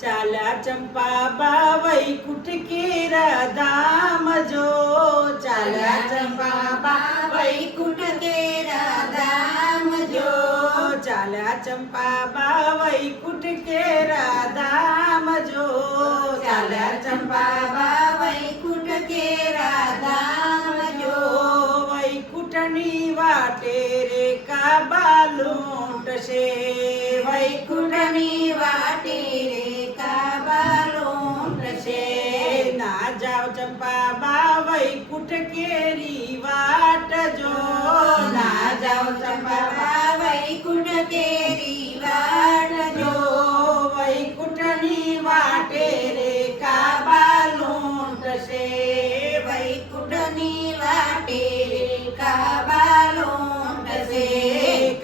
ચાલ્યા ચંપા બા વૈકુંઠ કેરા ધામ જો ચાલ્યા ચંપા બા વૈકુંઠ કેરા ધામ જો ચાલ્યા ચંપા બા વૈકુંઠ કેરા ધામ જો ચાલ્યા ચંપા બા વૈકુંઠ કેરા ધામ જો વૈકુંઠની વાટે રે કાબા લૂંટશે વૈકુંઠની વાટે રે કાબા લૂંટશે ના જાવ ચંપા બા વૈકુંઠ કેરી વાટ જો ના જાવ ચંપા બા વૈકુંઠ કેરી વાટ જો વૈકુંઠની વાટે રે કાબા લૂંટશે વૈકુંઠની વાટે રે કાબા લૂંટશે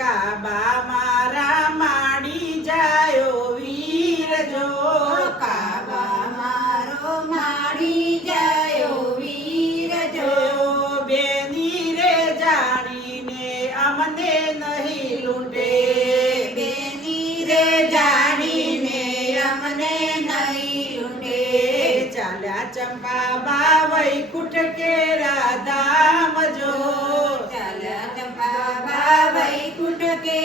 કાબા મારા માડી જાયો વીર જો કાબા મારો માડી જાયો વીર જો બેની રે જાણીને અમને નહીં લૂંટે બેની રે જાણીને અમને નહીં લૂંટે ચાલ્યા ચંપા બા વૈકુંઠ કેરા ધામ જો ચાલ્યા ચંપા બા વૈકુંઠ કે